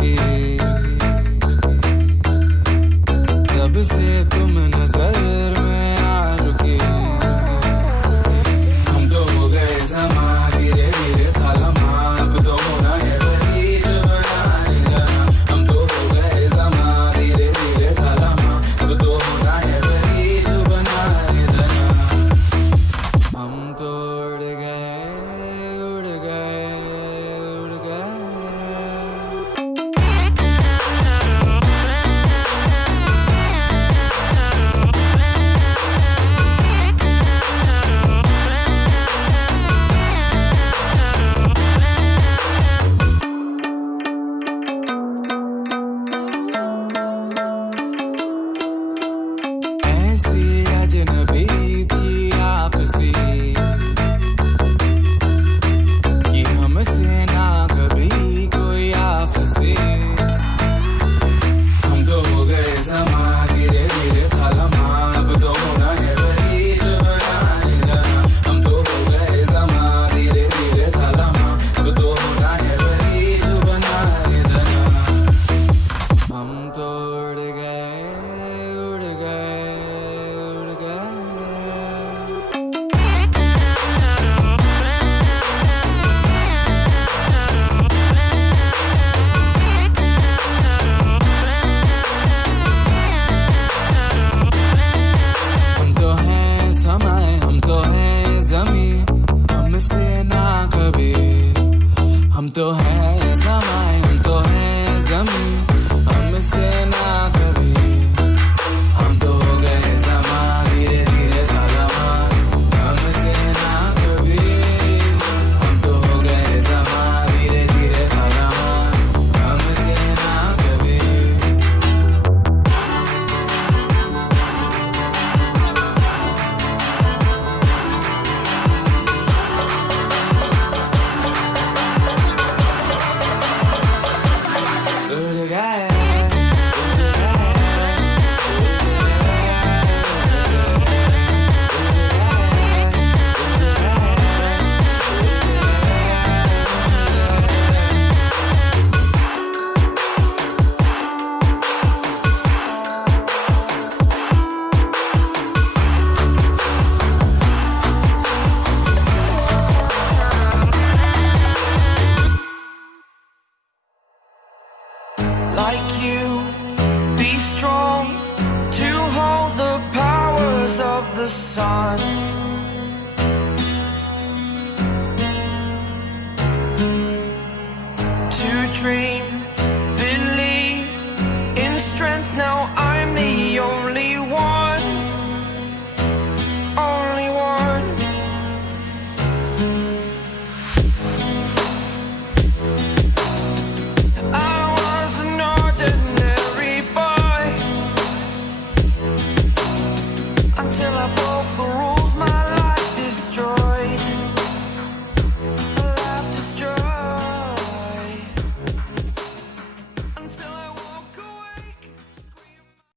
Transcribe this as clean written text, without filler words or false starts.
की, तब से तुम नजर में आ रुकी। हम तो हो गए समा, धीरे धीरे था लम्हा, अब तो होना है वही जो बनाने जाना। हम तो हो गए समा, धीरे धीरे था लम्हा, अब तो होना है वही जो बनाने जाना। हम तो उड़ गए, उड़ गए, उड़ गए। ऐसी अजनबी थी आपसी कि हमसे ना कभी कोई आपसी। हम तो हो गए समा, धीरे धीरे था लम्हा, अब तो होना है वही जो बनाने जाना। हम तो हो गए समा, धीरे धीरे था लम्हा, अब तो होना है वही जो बनाने जाना। हम तो उड़ गए, उड़ गए, उड़ गए। हम तो हैं समय, हम तो हैं जमी, हमसे ना कभी। हम तो हैं समय, हम तो हैं जमी, हमसे ना कभी। हम तो हो गए समा, धीरे धीरे था लम्हा, हमसे ना कभी। हम तो हो गए समा, धीरे धीरे था लम्हा, हमसे ना कभी। उड़ गए, like you, be strong to hold the powers of the sun. To dream